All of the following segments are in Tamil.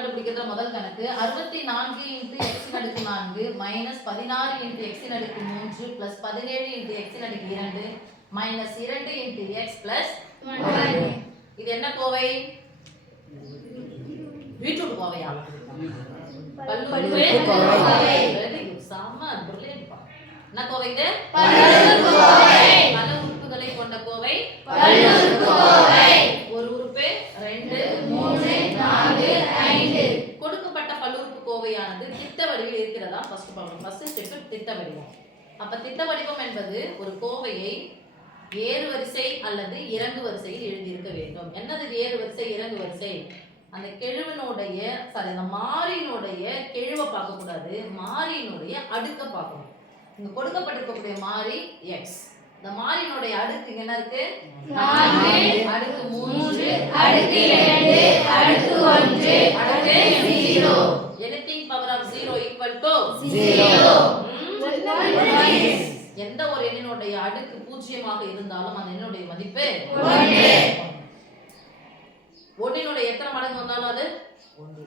கண்டுபிடிக்கிறது முதல் கணக்கு 64 × x ன் அடுக்கு 4 மைனஸ் 16 × x ன் அடுக்கு 3 பிளஸ் 17 × x ன் அடுக்கு 2 மைனஸ் 2 × x பிளஸ் 1. இது என்ன கோவை? பீட்ரூட் கோவையா? பல்லுறுப்பு கோவை. வெரி குட், செம பிரில்லியன்ட் பா. என்ன கோவை இது? பல்லுறுப்பு கோவை. பல உறுப்புகளை கொண்ட கோவை பல்லுறுப்பு கோவை. ஒரு உறுப்பு 2 3 4 5. கொடுக்கப்பட்ட பல்லுறுப்பு கோவையானது திட்ட வடிவில் இருக்கிறதா? ஃபர்ஸ்ட் ஸ்டெப் திட்ட வடிவம். அப்ப திட்ட வடிவம் என்பது ஒரு கோவையை ஏறு வரிசை அல்லது இறங்கு வரிசையில் எழுதி இருக்க வேண்டும். என்னது ஏறு வரிசை இறங்கு வரிசை? அந்த கெழுவினுடைய அந்த மாறியினுடைய கெழுவை பார்க்க கூடாது, மாறியினுடைய அடுக்க பார்க்கணும். இங்க கொடுக்கப்பட்டிருக்கக்கூடிய மாறி x, இந்த மாறியினுடைய அடுக்கு என்ன இருக்கு? 4 அடுக்கு 3 அடுக்கு 2 அடுக்கு 1 அடுக்கு 0. anything power of 0 equal to 0. எந்த ஒரு எண்ணினுடைய அடுக்கு பூஜ்ஜியமாக இருந்தாலும் அந்த எண்ணினுடைய மதிப்பு 1. ஒன்றினுடைய எத்தனை மடங்கு வந்தாலும் அது 1.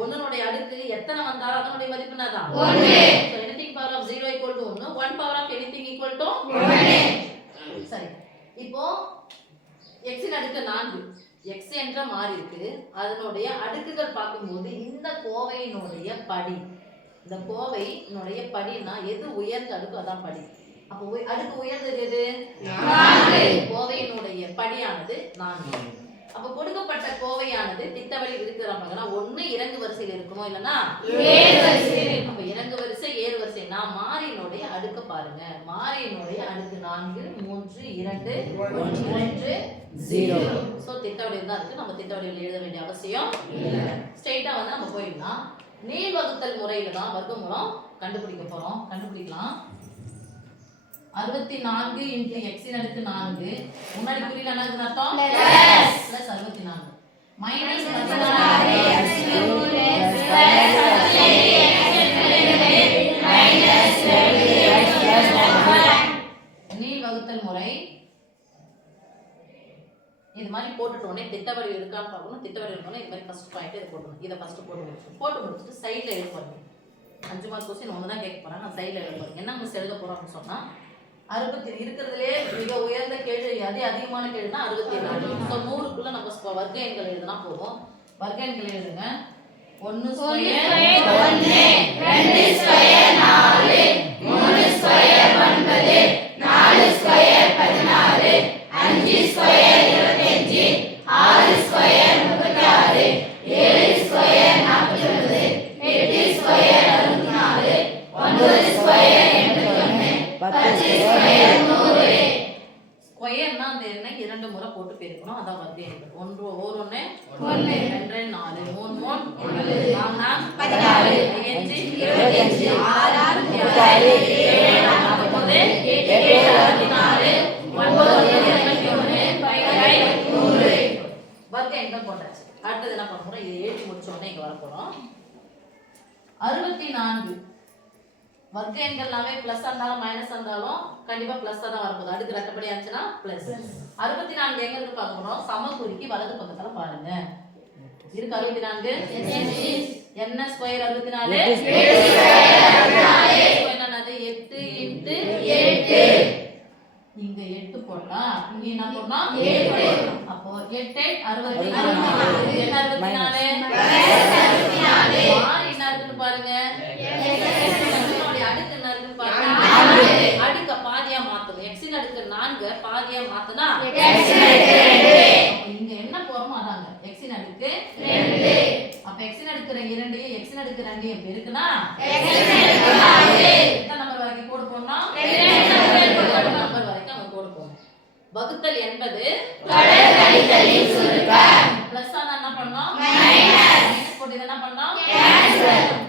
ஒன்றினுடைய அடுக்கு எத்தனை வந்தாலும் அதனுடைய மதிப்பு என்னதான்? 1. so anything power of 0 equal to 1, 1 power of anything equal to 1. சரி, இப்போ x ன் அடுக்கு 4, x என்ற மாறி இருக்கு. அதனுடைய அடுக்குகள் பார்க்கும்போது இந்த கோவையினுடைய படி, இந்த கோவையினுடைய படினா எது உயர்ந்த அடுக்கு அதான் படி. அப்போ அடுக்கு உயர்ந்தது எது? 4. கோவையினுடைய படியானது 4. அப்ப கொடுக்கப்பட்ட கோவையானது திட்டவழி இருக்கிறாங்கன்னா ஒண்ணு இறங்கு வரிசையில் இருக்கணும், இல்லனா ஏறு வரிசையில். அப்ப இறங்கு வரிசை ஏறு வரிசை. நான் மாறியினுடைய அடுக்க பாருங்க. மாறியினுடைய அடுக்கு 4 3 2 1 0. சோ திட்டவழி தான் இருக்கு. நம்ம திட்டவழியில் எழுத வேண்டிய அவசியம் இல்ல. ஸ்ட்ரைட்டா வந்து நம்ம போயிடலாம். நீள் வகுத்தல் முறையில தான் வர்க்கமூலம் கண்டுபிடிக்க போறோம். கண்டுபிடிக்கலாம். 64 × x ன் அடுக்கு 4 முன்னாடி குறியில என்ன இருக்குன்னு அர்த்தம்? Plus 64 minus 16 x ³ plus 17 x minus 2 x plus 1. நீள் வகுத்தல் முறை இது மாதிரி போட்டுட்டோனே திட்டவடி இருக்கான்னு பார்க்கணும். திட்டவடி இருக்கணும். இது மாதிரி ஃபர்ஸ்ட் பாயிண்ட் இது போடணும். இத ஃபர்ஸ்ட் போட்டு முடிச்சிட்டு சைடுல எழுத போறோம். 5 மார்க் क्वेश्चन ஒன்னு தான் கேட்க போறாங்க. நான் சைடுல எழுத போறேன். என்ன நம்ம எழுத போறோம்னு சொன்னா 60 இருக்கிறதுலே மிக உயர்ந்த கேள்வி அதிகமான கேள்வினா 64. சோ 100க்குள்ள நம்ம வர்க்க எண்கள் எழுதுனா போதும். வர்க்க எண்கள் எழுதுங்க. 1 square 1 2 square 4 3 square 9 4 square 16 5 square 25 6 square 36 7 square 49 8 square 64 9 square 81 10 square 100. ஸ்கொயர்னா அந்த எண்ணை இரண்டு முறை போட்டு பெருக்கணும். அதான் வர்க்க எண்கள். 1 1 1 2 4 3 3 4 16 5 25 6 36 7 49 8 64 9 21 100. வர்க்க எண்கள் போட்டாச்சு. அடுத்து என்ன பண்ண போறோம்? இதை எழுதி முடிச்ச உடனே இங்க வர போறோம். 64 வர்க்க எண்கள்னாவே பிளஸ் இருந்தாலும் மைனஸ் இருந்தாலும் கண்டிப்பா பிளஸ் தான் வரப்போகுது. அடுக்கு ரெட்டப்படி ஆச்சுன்னா பிளஸ். 64 எங்க இருக்கு பார்க்கணும். சமக்குறிக்கு வலது பக்கத்துல பாருங்க. இருக்கு 64. என்ன ஸ்கொயர் 64? 8 ஸ்கொயர் என்னது? 8 × 8. இங்க 8 போட்டா இங்க என்ன போடணும்? 7. அப்போ 8 64. என்ன 64? மாறி என்ன இருக்குன்னு பாருங்க. அடுக்கு என்ன இருக்குன்னு பாருங்க. அடுக்க பாதியா மாத்தணும். x ன் அடுக்கு 4 பாதியா மாத்துனா x ன் அடுக்கு 2. இங்க என்ன போறோமோ அதாங்க x ன் அடுக்கு 2. அப்ப x ன் அடுக்கு 2 x ன் அடுக்கு 2 எப்படி இருக்குனா x ன் அடுக்கு 4. எத்தனை நம்பர் வரைக்கும் கோடு போடணும்? 2 நம்பர் வரைக்கும் நம்ம கோடு போடணும். வகுத்தல் என்பது தொடர் கழித்தலின் சுருக்கம். பிளஸ் ஆனா என்ன பண்ணனும்? மைனஸ் போட்டு என்ன பண்ணனும்?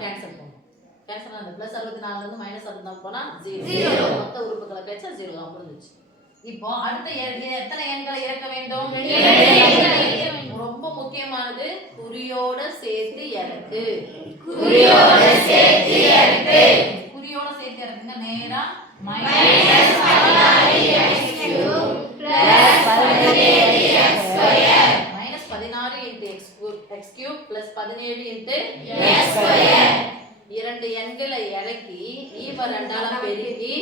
கேன்சல் பண்ணனும். கேன்சல் அந்த பிளஸ் 64 ல இருந்து மைனஸ் 64 போனா 0. மொத்த உறுப்புகளை கழிச்சா 0 தான் முடிஞ்சிச்சு. இப்போ அடுத்த எத்தனை எண்களை இறக்க வேண்டும்? 2. ரொம்ப முக்கியமானது குறியோட சேர்த்து இறக்கு. குறியோட சேர்த்து இறக்கு. குறியோட சேர்த்து இறக்குங்க. நேரா minus 16x³ plus 17x² minus 16 × x³ cube plus 17 into x square. இரண்டு எண்களை இறக்கி ஈவ ரெண்டால பெருக்கி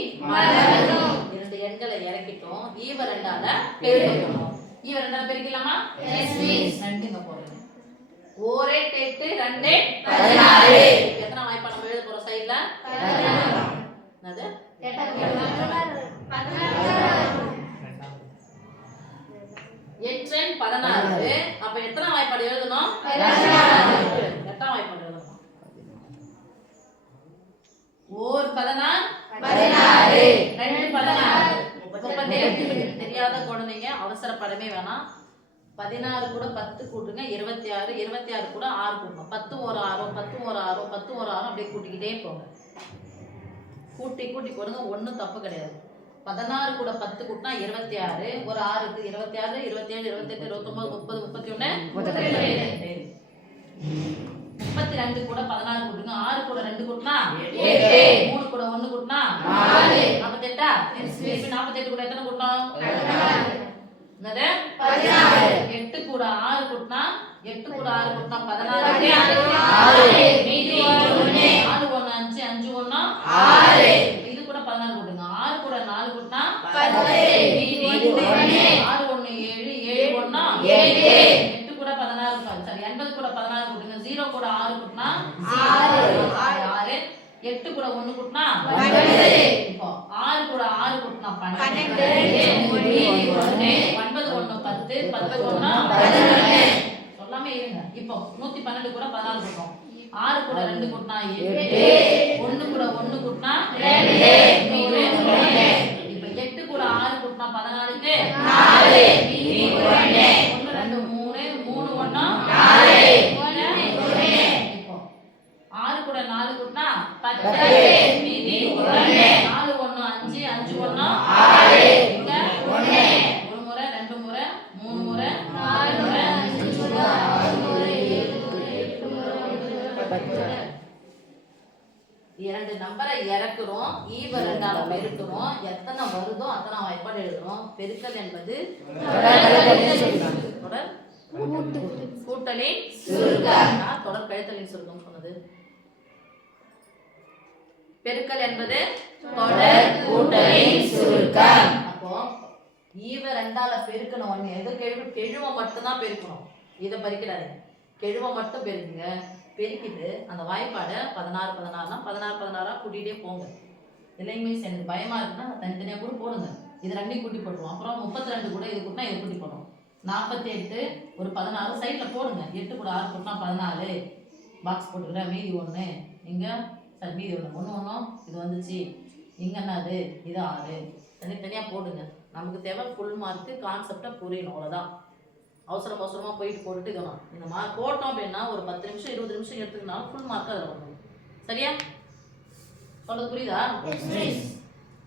இரண்டு எண்களை இறக்கிட்டோம் ஈவ ரெண்டால பெருக்கணும். ஈவ ரெண்டால பெருக்கலாமா? Yes miss. ரெண்டுங்க போடுங்க. ஓரே 8 2 16. எத்தனை வாய்ப்பா நம்ம எழுத போறோம் சைடுல? என்னது? 8 16. அப்ப எத்தனை வாய்ப்பாடு எழுதணும்? 8ஆம் வாய்ப்பாடு எழுதணும். ஓர் 16 2 16 37. தெரியாத குழந்தைங்க அவசரப்படவே வேணாம். 16 கூட 10 கூட்டுங்க 26. 26 கூட 6 கூட்டணும். 10 ஒரு 6 10 ஒரு 6 10 ஒரு 6 அப்படியே கூட்டிக்கிட்டே போங்க. கூட்டி கூட்டி போடுங்க, ஒன்றும் தப்பு கிடையாது. 16 கூட 10 கூட்டினா 26. ஒரு 6க்கு 26 27 28 29 30 31 32 கூட 16 கூட்டுங்க. 6 கூட 2 கூட்டினா 7. 3 கூட 1 கூட்டினா 4. 48. 48 கூட எத்தனை கூட்டணும்? என்னது? 8 கூட 6 கூட்டினா 8 கூட 6 கூட்டினா 16. மீதி 1. 4 1 5 5 1 6. இது கூட 16 கூட்டுங்க. 6 கூட 4 கூட்டினா 10. மீதி 1. 6 1 7 7 1 8. 8 கூட 16 சாரி 80 கூட 16 கூட்டுங்க. 0 கூட 6 கூட்டினா 6. 8 கூட 1 கூட்டினா 9. இப்போ 6 கூட 6 கூட்டினா 12. 9 1 10 10 1 11. சொல்லாமே இருங்க. இப்போ 112 கூட 16 கூட்டோம். 6 கூட 2 கூட்டினா 8. 1 கூட 1 கூட்டினா 2. இப்போ 8 கூட 6 கூட்டினா 14க்கு 4. மீதி 1 2 3 3 1 4. இப்போ 6 கூட 4 கூட்டினா 10. மீதி 1 4 1 5 5 1 6. இங்க 1 ஒரு முறை 2 முறை 3 முறை 4 முறை 5 முறை 6 முறை 7 முறை 8 முறை 10. இரண்டு நம்பரை இறக்குறோம், ஈவ ரெண்டால பெருக்கிறோம். எத்தனை வருதோ அத்தனை வாய்ப்பாடு எழுதுறோம். பெருக்கல் என்பது தொடர் கூட்டலின் சுருக்கம். தொடர் கழித்தலின் சுருக்கம் சொன்னது. பெருக்கல் என்பது தொடர் கூட்டலின் சுருக்கம். அப்போ ஈவ ரெண்டால பெருக்கணும். ஒண்ணு எது கெழுவ மட்டும்தான் பெருக்கணும். இதை பறிக்கிறாரு. கெழுவ மட்டும் பெருக்குங்க. பெருக்கிட்டு அந்த வாய்ப்பாடை 16 16னா 16 16ஆ கூட்டிகிட்டே போங்க. இல்லைங்க எனக்கு பயமா இருக்குன்னா தனித்தனியாக கூட போடுங்க. இது ரெண்டையும் கூட்டி போட்டுருவோம். அப்புறம் 32 கூட இது கூட்டினா இது கூட்டி போடுவோம். 48 ஒரு 16 சைடில் போடுங்க. 8 கூட 6 கூட்டினா 14. பாக்ஸ் போட்டுக்கிறேன். மீதி 1 இங்கே சார் மீதி 1 1 இது வந்துச்சு. இங்கே என்னது? இது 6. தனித்தனியாக போடுங்க. நமக்கு தேவை ஃபுல் மார்க்கு. கான்செப்டை புரியணும், அவ்வளோதான். அவசரமாக போயிட்டு போட்டுட்டு இருக்கணும். இந்த மார்க் போட்டோம் அப்படின்னா ஒரு 10 நிமிஷம் 20 நிமிஷம் எடுத்துக்கினாலும் ஃபுல் மார்க் அதில் வரணும். சரியா? சொல்றது புரியுதா?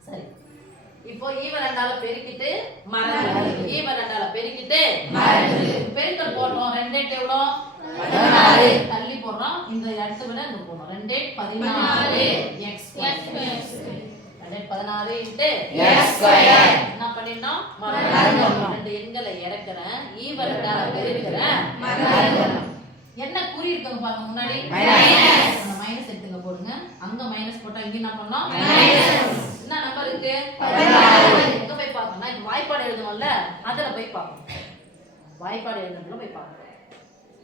சரி. இப்போ ஈவ ரெண்டால பெருக்கிட்டு ஈவ ரெண்டால பெருக்கிட்டு பெருக்கல் போடுறோம். 2 8 எவ்வளோ? 16. தள்ளி போடுறோம். இந்த இடத்தை விட இங்க போடுறோம். 2 8 14 x square. 16 into x square. என்ன பண்ணிடணும்? ரெண்டு எண்களை இறக்குறேன். ஈவ ரெண்டால பெருக்கிறேன். என்ன குறி இருக்குங்க பாருங்க முன்னாடி. அந்த மைனஸ் எடுத்துங்க போடுங்க. அங்க மைனஸ் போட்டா இங்க என்ன பண்ணோம்? என்ன நம்பர் இருக்கு? 16. எங்க போய் பார்க்கணும்? இப்போ வாய்ப்பாடு எழுதணும்ல, அதுல போய் பார்க்கணும். வாய்ப்பாடு எழுதுறதுல போய் பார்க்கணும்.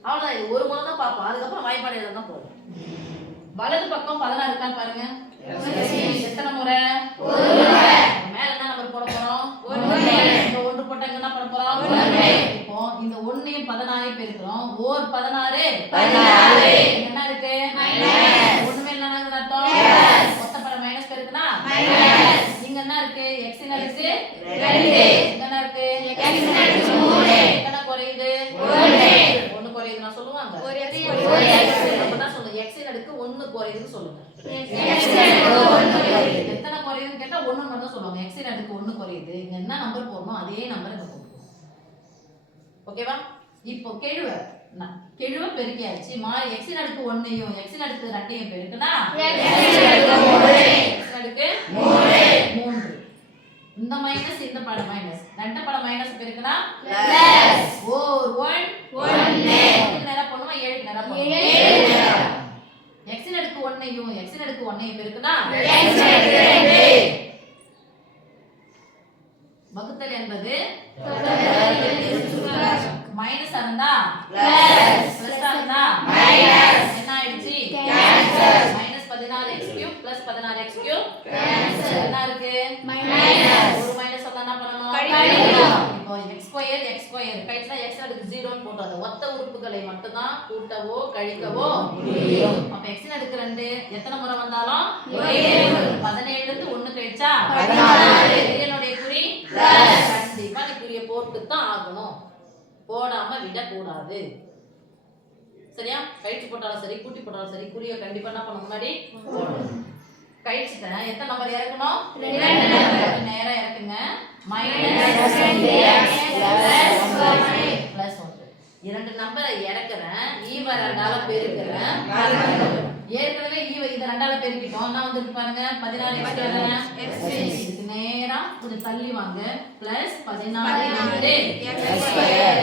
அவ்வளவுதான். இது ஒரு முறை தான் பார்ப்போம். அதுக்கப்புறம் வாய்ப்பாடு எழுத தான் போகும். வலது பக்கம் 16 இருக்கான்னு பாருங்க. எத்தனை முறை? ஒரு முறை. மேல என்ன நம்பர் போட போறோம்? 1. இந்த 1 போட்டா என்ன பண்ண போறோம்? 1. இப்போ இந்த 1 16 பெருக்குறோம். ஓர் 16 16. என்ன இருக்கு? மைனஸ். ஒண்ணுமே இல்லனா அர்த்தம் மொத்தப்பட மைனஸ் பெருக்குனா மைனஸ். இங்க என்ன இருக்கு? x என்ன இருக்கு? 2. இங்க என்ன இருக்கு? x அடுக்கு 3. என்ன குறையுது? 1 குறையுதுனா சொல்லுவாங்க. ஒரு x அப்பதான் சொல்லுங்க. x அடுக்கு 1 குறையுதுன்னு சொல்லுங்க. எத்தனை குறையுதுன்னு கேட்டா 1 மட்டும் சொல்லுவாங்க. x அடுக்கு 1 குறையுது. இங்க என்ன நம்பர் போடணும் அதே நம்பர் இங்க போடணும். ஓகேவா? இப்போ கெழுவ பெருக்கியாச்சு. x அடுக்கு 1ஐயும் x அடுக்கு 2ஐயும் பெருக்குனா x அடுக்கு 3. இந்த மைனஸ் இந்த பட மைனஸ். ரெண்டு பட மைனஸ் பெருக்குனா பிளஸ். ஓர் 1 1 நேரா பண்ணுமா 7 நிரப்பணும். x இன் அடுக்கு 1ஐயும் x இன் அடுக்கு 1ஐயும் பெருக்குனா வகுத்தல் என்பது மைனஸ் இருந்தா பிளஸ் இருந்தா என்ன ஆயிடுச்சு மைனஸ் 16x³ பிளஸ் 16x³ என்ன இருக்கு ஒரு மைனஸ் வந்தா என்ன பண்ணணும் இப்போ x² கழிச்சா x அடுக்கு 0 ன்னு போடுறது ஒத்த உறுப்புகளை மட்டும் தான் கூட்டவோ கழிக்கவோ முடியும். அப்ப x இன் அடுக்கு 2 எத்தனை முறை வந்தாலும் 17 இருந்து 1 கழிச்சா 16 இதனுடைய குறி பிளஸ் கண்டிப்பா இந்த குறியை போட்டு தான் ஆகணும். போடாம விட கூடாது. சரியா? கழிச்சு போட்டாலும் சரி கூட்டி போட்டாலும் சரி குறியை கண்டிப்பா என்ன பண்ண முன்னாடி போடணும். கழிச்சுட்டேன் எத்தனை நம்பர் இறக்கணும் 2 நம்பர் நேரா இறக்குங்க -2x + 1 இரண்டு நம்பரை இறக்குறேன் ஈவ ரெண்டால பெருக்குறேன் ஏற்கனவே ஈவ இத ரெண்டால பெருக்கிட்டோம் என்ன வந்திருக்கு பாருங்க 16x இதுக்கு நேரா கொஞ்சம் தள்ளி வாங்க +14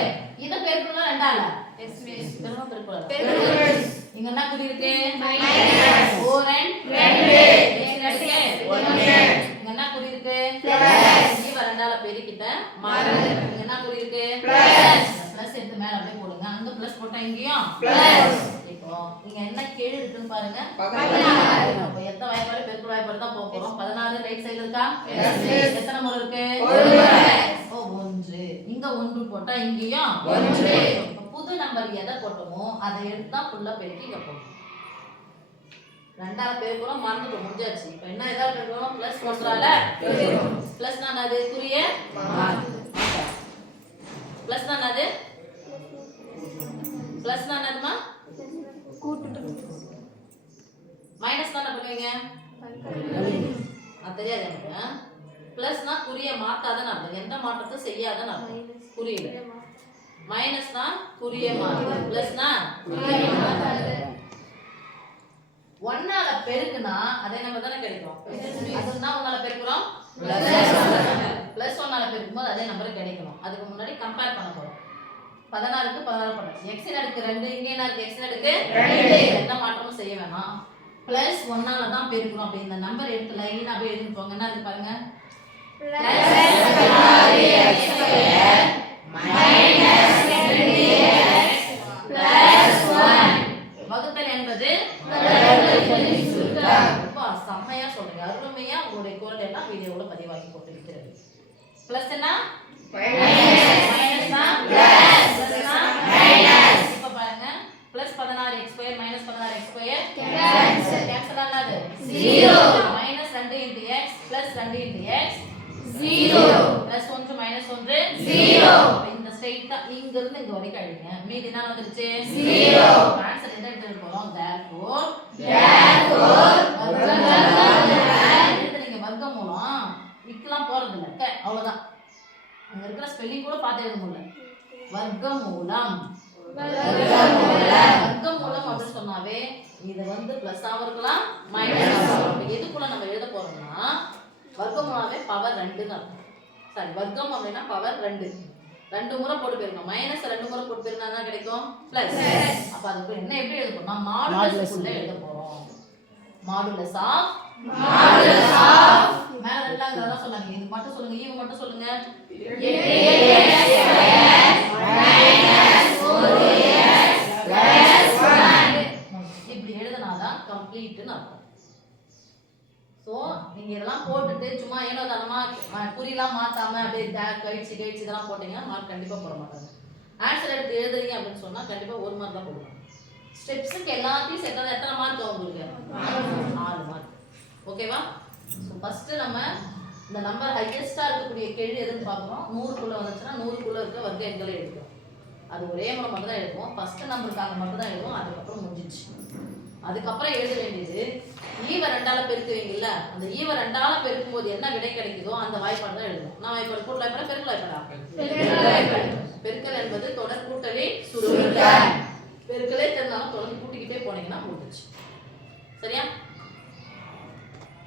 இத பெருக்கணும் ரெண்டால பெருக்கணும் பெருக்கணும் இங்க என்ன குறி இருக்கு -4n 2 இங்க என்ன குறி இருக்கு ஈவ ரெண்டால பெருக்கிட்டேன் இங்க என்ன குறி இருக்கு பிளஸ் எடுத்து மேல அப்படியே போடுங்க அங்க பிளஸ் போட்டா இங்கேயும் பிளஸ் இப்போ இங்க என்ன கேள்வி இருக்குன்னு பாருங்க 16 அப்ப எத்தனை வாய்ப்பாடு பெருக்கல் வாய்ப்பாடு தான் போக போறோம் 16 ரைட் சைடுல இருக்கா எத்தனை முறை இருக்கு ஓ 1 இங்க 1 போட்டா இங்கேயும் 1 புது நம்பர் எதை போட்டோமோ அதை எடுத்தா ஃபுல்லா பெருக்கி இங்க போடணும் ரெண்டால பெருக்குறோம் மறந்துட்டு முடிஞ்சாச்சு இப்போ என்ன ஏதாவது பெருக்குறோம் பிளஸ் போடுறால பிளஸ் நான் அது குறிய பிளஸ் தான் அது பிளஸ் தான் அதுமா கூட்டு மைனஸ் தான் பண்ணுவீங்க அது தெரியாது எனக்கு பிளஸ்னா குறிய மாத்தாதன்னு அர்த்தம் எந்த மாற்றத்தையும் செய்யாதன்னு அர்த்தம் குறியில மைனஸ் தான் குறிய மாத்து பிளஸ்னா குறிய மாத்தாது 1 ஆல பெருக்குனா அதே நம்பர் தானே கிடைக்கும் அதுனா 1 ஆல பெருக்குறோம் பிளஸ் 1 ஆல பெருக்கும்போது அதே நம்பர் கிடைக்கணும் அதுக்கு முன்னாடி கம்பேர் பண்ண போறோம் 16 க்கு 16 போடுறோம் x இன் அடுக்கு 2 இங்க என்ன இருக்கு x இன் அடுக்கு 2 எந்த மாற்றமும் செய்ய வேணாம் பிளஸ் 1 ஆல தான் பெருக்குறோம் அப்ப இந்த நம்பர் எடுத்து லைனா அப்படியே எழுதி போங்க என்ன இருக்கு பாருங்க வகுத்தல் என்பது ரொம்ப செம்மையா சொல்றீங்க அருமையா உங்களுடைய குரல் எல்லாம் வீடியோல பதிவாகி போட்டிருக்கிறது பிளஸ் என்ன மைனஸ் தான் பிளஸ் இப்ப பாருங்க plus 16x² minus 16x² cancel ஆகாது 0 minus 2 × x plus 2 × x 0 plus 1 minus 1 0 இந்த ஸ்ட்ரைட்டா இங்க இருந்து இங்க வரைக்கும் அழிங்க மீதி என்ன வந்துருச்சு 0 ஆன்சர் என்ன எடுத்து போறோம் therefore நீங்க வர்க்கமூலம் இக்கலாம் போறது இல்ல அவ்வளவுதான் அங்க இருக்கிற ஸ்பெல்லிங் கூட பார்த்து எழுத முடியல வர்க்கமூலம் வர்க்கமூலம் அப்படி சொன்னாவே இது வந்து பிளஸ் ஆவும் இருக்கலாம் மைனஸ் ஆகும் எதுக்குள்ள நம்ம எழுத போறோம்னா வர்க்கமூலமே பவர் 2 ன்னு அர்த்தம் சாரி வர்க்கம் அப்படினா பவர் 2 ரெண்டு முறை போட்டு போயிருக்கோம் மைனஸ் 2 முறை போட்டு போயிருந்தா என்ன கிடைக்கும் பிளஸ் அப்ப அதுக்கு என்ன எப்படி எழுத போறோம் மாடுலஸ் உள்ள எழுத போறோம் மாடுலஸ் ஆஃப் மேல ரெண்டாங்கறத சொன்னாங்க இது மட்டும் சொல்லுங்க ஈவு மட்டும் சொல்லுங்க 8x² -4x + 1 இப்படி எழுதுனாதான் கம்ப்ளீட்னு அர்த்தம் சோ நீங்க இதெல்லாம் போட்டுட்டு சும்மா ஏனோ தானமா குறிலாம் மாத்தாம அப்படியே கழிச்சு இதெல்லாம் போட்டீங்கன்னா மார்க் கண்டிப்பா போட மாட்டாங்க ஆன்சர் எடுத்து எழுதுறீங்க அப்படின்னு சொன்னா கண்டிப்பா 1 மார்க் தான் போடுவாங்க ஸ்டெப்ஸ்க்கு எல்லாத்தையும் சேர்த்தா எத்தனை மார்க் உங்களுக்கு 4 மார்க் ஓகேவா சோ ஃபர்ஸ்ட் நம்ம இந்த நம்பர் ஹையஸ்டா இருக்கக்கூடிய கேள்வி எதுன்னு பார்க்கறோம் 100 குள்ள வந்துச்சுனா 100 குள்ள இருக்க வர்க்க எண்களை எழுதுறோம் அது ஒரே முறை மட்டும் தான் எழுதுவோம் ஃபர்ஸ்ட் நம்பருக்காக மட்டும் தான் எழுதுவோம் அதுக்கு அப்புறம் முடிஞ்சிச்சு அதுக்கப்புறம் எழுத வேண்டியது ஈவ ரெண்டால பெருக்குவீங்கல்ல அந்த ஈவ ரெண்டால பெருக்கும்போது என்ன விடை கிடைக்குதோ அந்த வாய்ப்பாடு தான் எழுதணும் நான் வாய்ப்பாடு கூட்டல் வாய்ப்பாடு பெருக்கல் வாய்ப்பாடா பெருக்கல் என்பது தொடர் கூட்டலே சுருக்கல் பெருக்கலே தெரிஞ்சாலும் தொடர்ந்து கூட்டிக்கிட்டே போனீங்கன்னா முடிஞ்சிச்சு சரியா